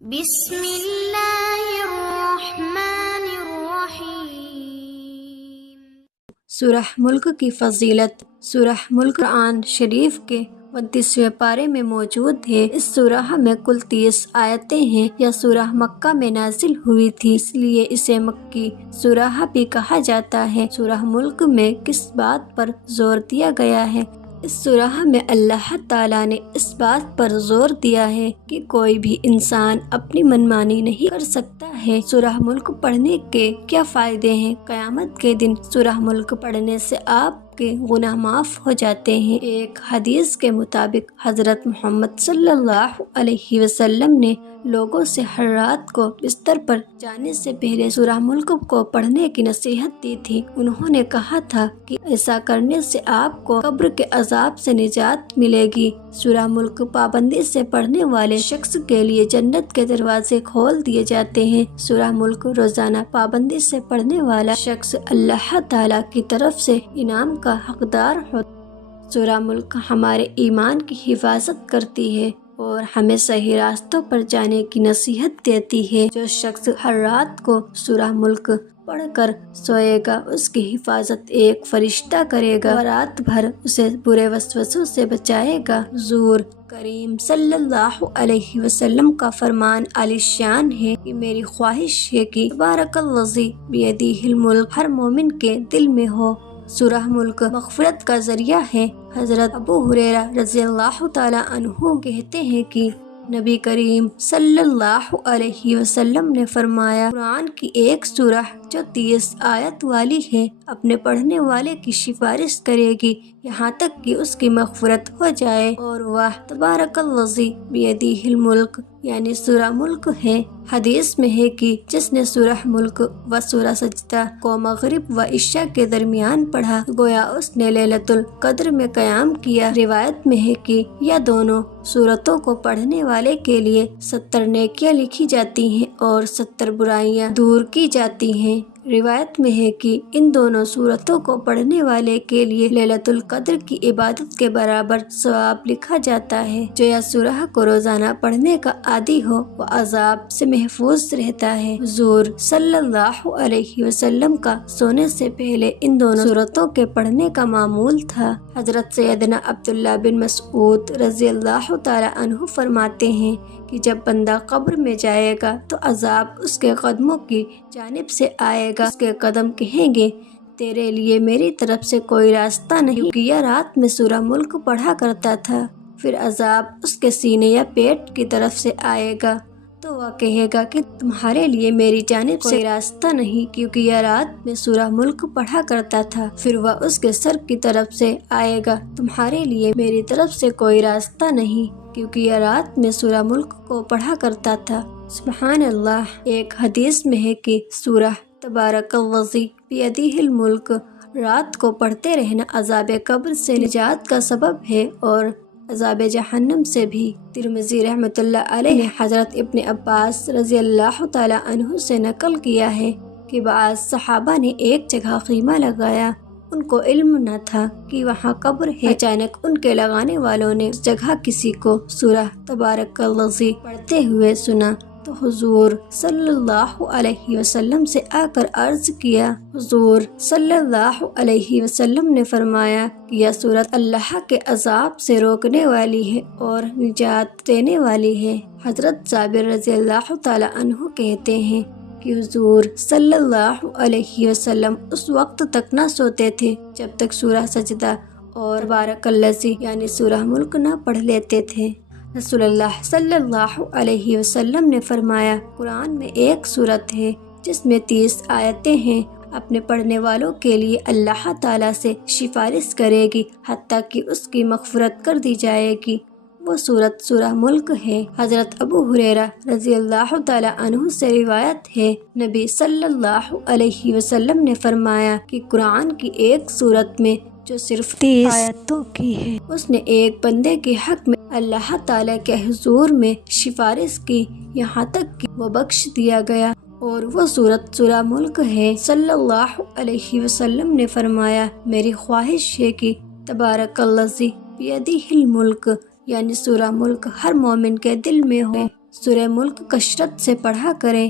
بسم اللہ الرحمن الرحیم۔ سورہ ملک کی فضیلت۔ سورہ ملک قرآن شریف کے 29ویں پارے میں موجود ہے۔ اس سورہ میں کل 30 آیتیں ہیں۔ یہ سورہ مکہ میں نازل ہوئی تھی، اس لیے اسے مکی سورہ بھی کہا جاتا ہے۔ سورہ ملک میں کس بات پر زور دیا گیا ہے؟ اس سورہ میں اللہ تعالیٰ نے اس بات پر زور دیا ہے کہ کوئی بھی انسان اپنی منمانی نہیں کر سکتا ہے۔ سورہ ملک پڑھنے کے کیا فائدے ہیں؟ قیامت کے دن سورہ ملک پڑھنے سے آپ کے گناہ معاف ہو جاتے ہیں۔ ایک حدیث کے مطابق حضرت محمد صلی اللہ علیہ وسلم نے لوگوں سے ہر رات کو بستر پر جانے سے پہلے سورہ ملک کو پڑھنے کی نصیحت دی تھی۔ انہوں نے کہا تھا کہ ایسا کرنے سے آپ کو قبر کے عذاب سے نجات ملے گی۔ سورہ ملک پابندی سے پڑھنے والے شخص کے لیے جنت کے دروازے کھول دیے جاتے ہیں۔ سورہ ملک روزانہ پابندی سے پڑھنے والا شخص اللہ تعالیٰ کی طرف سے انعام کا حقدار ہوتا ہے۔ سورہ ملک ہمارے ایمان کی حفاظت کرتی ہے اور ہمیں صحیح راستوں پر جانے کی نصیحت دیتی ہے۔ جو شخص ہر رات کو سورہ ملک پڑھ کر سوئے گا، اس کی حفاظت ایک فرشتہ کرے گا اور رات بھر اسے برے وسوسوں سے بچائے گا۔ حضور کریم صلی اللہ علیہ وسلم کا فرمان عالی شان ہے کہ میری خواہش ہے کہ تبارک الذی بیدہ الملک ہر مومن کے دل میں ہو۔ سورہ ملک مغفرت کا ذریعہ ہے۔ حضرت ابو ہریرہ رضی اللہ تعالیٰ عنہ کہتے ہیں کہ نبی کریم صلی اللہ علیہ وسلم نے فرمایا، قرآن کی ایک سورہ جو 30 آیت والی ہے اپنے پڑھنے والے کی سفارش کرے گی یہاں تک کہ اس کی مغفرت ہو جائے، اور وہ تبارک الذی بیدہ الملک یعنی سورہ ملک ہے۔ حدیث میں ہے کہ جس نے سورہ ملک و سورہ سجدہ کو مغرب و عشاء کے درمیان پڑھا گویا اس نے لیلۃ القدر میں قیام کیا۔ روایت میں ہے کہ یہ دونوں سورتوں کو پڑھنے والے کے لیے 70 نیکیاں لکھی جاتی ہیں اور 70 برائیاں دور کی جاتی ہیں۔ روایت میں ہے کہ ان دونوں سورتوں کو پڑھنے والے کے لیے لیلۃ القدر کی عبادت کے برابر ثواب لکھا جاتا ہے۔ جو یہ سورہ کو روزانہ پڑھنے کا عادی ہو وہ عذاب سے محفوظ رہتا ہے۔ حضور صلی اللہ علیہ وسلم کا سونے سے پہلے ان دونوں سورتوں کے پڑھنے کا معمول تھا۔ حضرت سیدنا عبداللہ بن مسعود رضی اللہ تعالیٰ عنہ فرماتے ہیں کہ جب بندہ قبر میں جائے گا تو عذاب اس کے قدموں کی جانب سے آئے گا۔ اس کے قدم کہیں گے، تیرے لیے میری طرف سے کوئی راستہ نہیں، کیونکہ یہ رات میں سورہ ملک پڑھا کرتا تھا۔ پھر عذاب اس کے سینے یا پیٹ کی طرف سے آئے گا تو وہ کہے گا کہ تمہارے لیے میری جانب سے راستہ نہیں، کیونکہ یہ رات میں سورہ ملک پڑھا کرتا تھا۔ پھر وہ اس کے سر کی طرف سے آئے گا، تمہارے لیے میری طرف سے کوئی راستہ نہیں، کیونکہ یہ رات میں سورہ ملک کو پڑھا کرتا تھا۔ سبحان اللہ۔ ایک حدیث میں ہے کہ سورہ تبارک الذی بیدہ الملک رات کو پڑھتے رہنا عذاب قبر سے نجات کا سبب ہے اور عذاب جہنم سے بھی۔ ترمذی رحمۃ اللہ علیہ نے حضرت ابن عباس رضی اللہ تعالیٰ عنہ سے نقل کیا ہے کہ بعض صحابہ نے ایک جگہ خیمہ لگایا، ان کو علم نہ تھا کہ وہاں قبر ہے۔ اچانک ان کے لگانے والوں نے اس جگہ کسی کو سورہ تبارک الذی پڑھتے ہوئے سنا تو حضور صلی اللہ علیہ وسلم سے آ کر عرض کیا۔ حضور صلی اللہ علیہ وسلم نے فرمایا کہ یہ سورت اللہ کے عذاب سے روکنے والی ہے اور نجات دینے والی ہے۔ حضرت جابر رضی اللہ تعالیٰ عنہ کہتے ہیں کہ حضور صلی اللہ علیہ وسلم اس وقت تک نہ سوتے تھے جب تک سورہ سجدہ اور تبارک الذی یعنی سورہ ملک نہ پڑھ لیتے تھے۔ رسول اللہ صلی اللہ علیہ وسلم نے فرمایا، قرآن میں ایک سورت ہے جس میں 30 آیتیں ہیں، اپنے پڑھنے والوں کے لیے اللہ تعالیٰ سے سفارش کرے گی حتیٰ کہ اس کی مغفرت کر دی جائے گی۔ وہ سورت سورہ ملک ہے۔ حضرت ابو ہریرہ رضی اللہ تعالیٰ عنہ سے روایت ہے، نبی صلی اللہ علیہ وسلم نے فرمایا کہ قرآن کی ایک سورت میں جو صرف 30 آیتوں کی ہے، اس نے ایک بندے کے حق میں اللہ تعالیٰ کے حضور میں سفارش کی یہاں تک کہ وہ بخش دیا گیا، اور وہ سورت سورہ ملک ہے۔ صلی اللہ علیہ وسلم نے فرمایا، میری خواہش ہے کہ تبارک الذی بیدہ الملک یعنی سورہ ملک ہر مومن کے دل میں ہو۔ سورہ ملک کثرت سے پڑھا کریں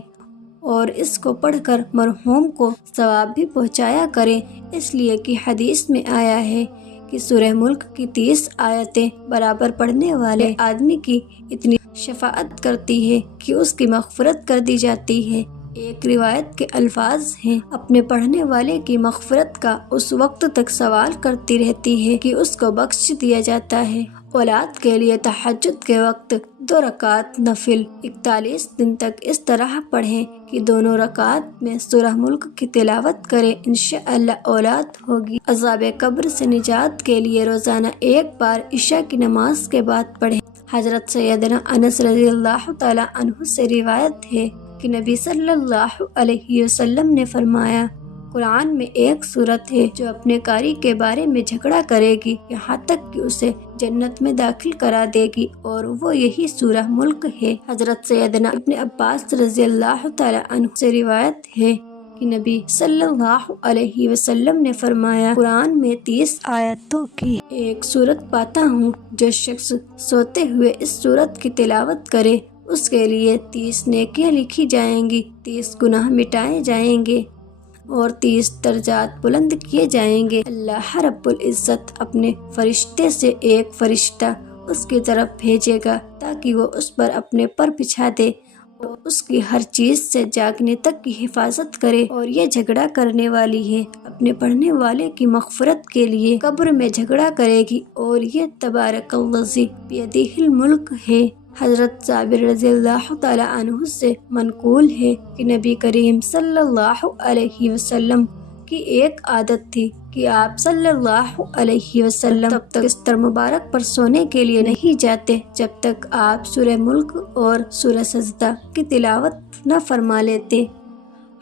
اور اس کو پڑھ کر مرحوم کو ثواب بھی پہنچایا کریں، اس لیے کہ حدیث میں آیا ہے کہ سورہ ملک کی 30 آیتیں برابر پڑھنے والے آدمی کی اتنی شفاعت کرتی ہے کہ اس کی مغفرت کر دی جاتی ہے۔ ایک روایت کے الفاظ ہیں، اپنے پڑھنے والے کی مغفرت کا اس وقت تک سوال کرتی رہتی ہے کہ اس کو بخش دیا جاتا ہے۔ اولاد کے لیے تہجد کے وقت 2 رکعت نفل 41 دن تک اس طرح پڑھیں کہ دونوں رکعت میں سورہ ملک کی تلاوت کریں، انشاءاللہ اولاد ہوگی۔ عذاب قبر سے نجات کے لیے روزانہ 1 بار عشاء کی نماز کے بعد پڑھیں۔ حضرت سیدنا انس رضی اللہ تعالی عنہ سے روایت ہے کہ نبی صلی اللہ علیہ وسلم نے فرمایا، قرآن میں ایک سورت ہے جو اپنے قاری کے بارے میں جھگڑا کرے گی یہاں تک کہ اسے جنت میں داخل کرا دے گی، اور وہ یہی سورہ ملک ہے۔ حضرت سیدنا ابن عباس رضی اللہ تعالی عنہ سے روایت ہے کہ نبی صلی اللہ علیہ وسلم نے فرمایا، قرآن میں 30 آیتوں کی ایک سورت پاتا ہوں، جو شخص سوتے ہوئے اس سورت کی تلاوت کرے اس کے لیے 30 نیکیاں لکھی جائیں گی، 30 گناہ مٹائے جائیں گے اور 30 درجات بلند کیے جائیں گے۔ اللہ رب العزت اپنے فرشتے سے ایک فرشتہ اس کی طرف بھیجے گا تاکہ وہ اس پر اپنے پر بچھا دے اور اس کی ہر چیز سے جاگنے تک کی حفاظت کرے، اور یہ جھگڑا کرنے والی ہے اپنے پڑھنے والے کی مغفرت کے لیے قبر میں جھگڑا کرے گی، اور یہ تبارک الذی بیدہ الملک ہے۔ حضرت جابر رضی اللہ تعالی عنہ سے منقول ہے کہ نبی کریم صلی اللہ علیہ وسلم کی ایک عادت تھی کہ آپ صلی اللہ علیہ وسلم تب تک بستر مبارک پر سونے کے لیے نہیں جاتے جب تک آپ سورہ ملک اور سورہ سجدہ کی تلاوت نہ فرما لیتے۔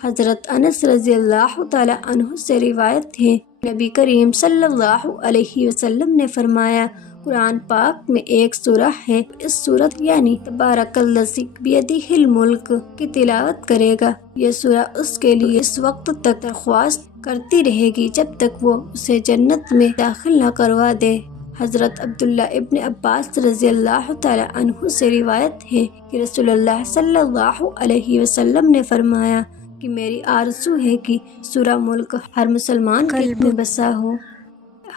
حضرت انس رضی اللہ تعالی عنہ سے روایت ہے، نبی کریم صلی اللہ علیہ وسلم نے فرمایا، قرآن پاک میں ایک سورہ ہے، اس سورت یعنی تبارک الذی بیدہ الملک کی تلاوت کرے گا، یہ سورہ اس کے لیے اس وقت تک درخواست کرتی رہے گی جب تک وہ اسے جنت میں داخل نہ کروا دے۔ حضرت عبداللہ ابن عباس رضی اللہ تعالی عنہ سے روایت ہے کہ رسول اللہ صلی اللہ علیہ وسلم نے فرمایا کہ میری آرزو ہے کہ سورہ ملک ہر مسلمان قلب میں بسا ہو۔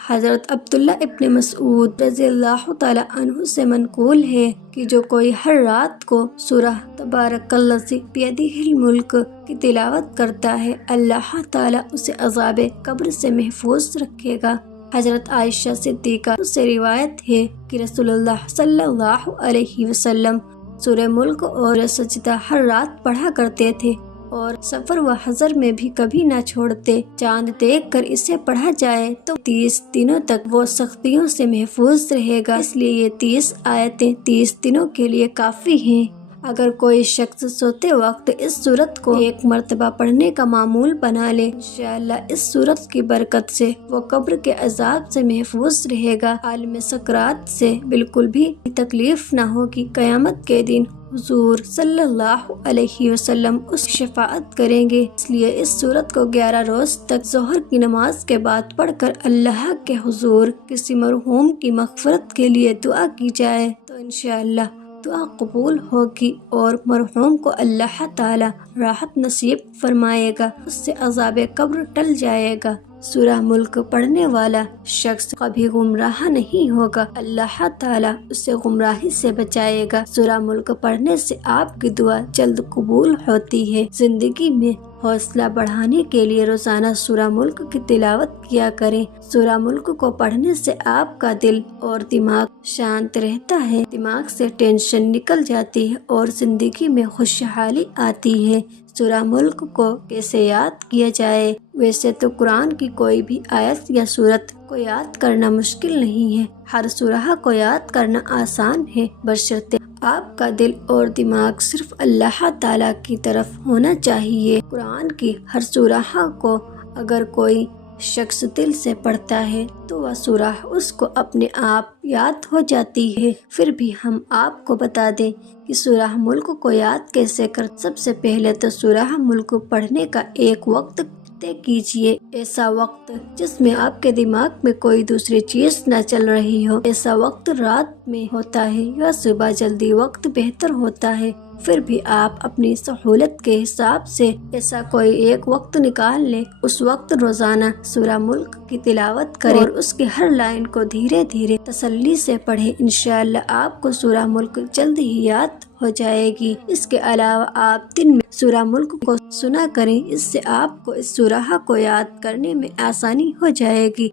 حضرت عبداللہ ابن مسعود رضی اللہ تعالی عنہ سے منقول ہے کہ جو کوئی ہر رات کو سورہ تبارک الذی بیدہ الملک کی تلاوت کرتا ہے، اللہ تعالی اسے عذاب قبر سے محفوظ رکھے گا۔ حضرت عائشہ صدیقہ سے روایت ہے کہ رسول اللہ صلی اللہ علیہ وسلم سورہ ملک اور سجدہ ہر رات پڑھا کرتے تھے اور سفر و حضر میں بھی کبھی نہ چھوڑتے۔ چاند دیکھ کر اسے پڑھا جائے تو 30 دنوں تک وہ سختیوں سے محفوظ رہے گا، اس لیے یہ 30 آیتیں 30 دنوں کے لیے کافی ہیں۔ اگر کوئی شخص سوتے وقت اس سورت کو ایک مرتبہ پڑھنے کا معمول بنا لے، انشاءاللہ اس سورت کی برکت سے وہ قبر کے عذاب سے محفوظ رہے گا، عالم سکرات سے بالکل بھی تکلیف نہ ہوگی۔ قیامت کے دن حضور صلی اللہ علیہ وسلم اس کی شفاعت کریں گے، اس لیے اس سورت کو 11 روز تک ظہر کی نماز کے بعد پڑھ کر اللہ کے حضور کسی مرحوم کی مغفرت کے لیے دعا کی جائے تو انشاءاللہ دعا قبول ہوگی اور مرحوم کو اللہ تعالی راحت نصیب فرمائے گا، اس سے عذاب قبر ٹل جائے گا۔ سورہ ملک پڑھنے والا شخص کبھی گمراہ نہیں ہوگا، اللہ تعالیٰ اسے گمراہی سے بچائے گا۔ سورہ ملک پڑھنے سے آپ کی دعا جلد قبول ہوتی ہے۔ زندگی میں حوصلہ بڑھانے کے لیے روزانہ سورہ ملک کی تلاوت کیا کریں۔ سورہ ملک کو پڑھنے سے آپ کا دل اور دماغ شانت رہتا ہے، دماغ سے ٹینشن نکل جاتی ہے اور زندگی میں خوشحالی آتی ہے۔ سورہ ملک کو کیسے یاد کیا جائے؟ ویسے تو قرآن کی کوئی بھی آیت یا سورت کو یاد کرنا مشکل نہیں ہے، ہر سورہ کو یاد کرنا آسان ہے، بشرطے آپ کا دل اور دماغ صرف اللہ تعالیٰ کی طرف ہونا چاہیے۔ قرآن کی ہر سورہ کو اگر کوئی شخص دل سے پڑھتا ہے تو وہ سورہ اس کو اپنے آپ یاد ہو جاتی ہے۔ پھر بھی ہم آپ کو بتا دیں کہ سورہ ملک کو یاد کیسے کر۔ سب سے پہلے تو سورہ ملک پڑھنے کا ایک وقت طے کیجیے، ایسا وقت جس میں آپ کے دماغ میں کوئی دوسری چیز نہ چل رہی ہو۔ ایسا وقت رات میں ہوتا ہے یا صبح جلدی وقت بہتر ہوتا ہے، پھر بھی آپ اپنی سہولت کے حساب سے ایسا کوئی ایک وقت نکال لیں۔ اس وقت روزانہ سورہ ملک کی تلاوت کریں اور اس کے ہر لائن کو دھیرے دھیرے تسلی سے پڑھیں۔ انشاءاللہ آپ کو سورہ ملک جلد ہی یاد ہو جائے گی۔ اس کے علاوہ آپ دن میں سورہ ملک کو سنا کریں، اس سے آپ کو اس سورہ کو یاد کرنے میں آسانی ہو جائے گی۔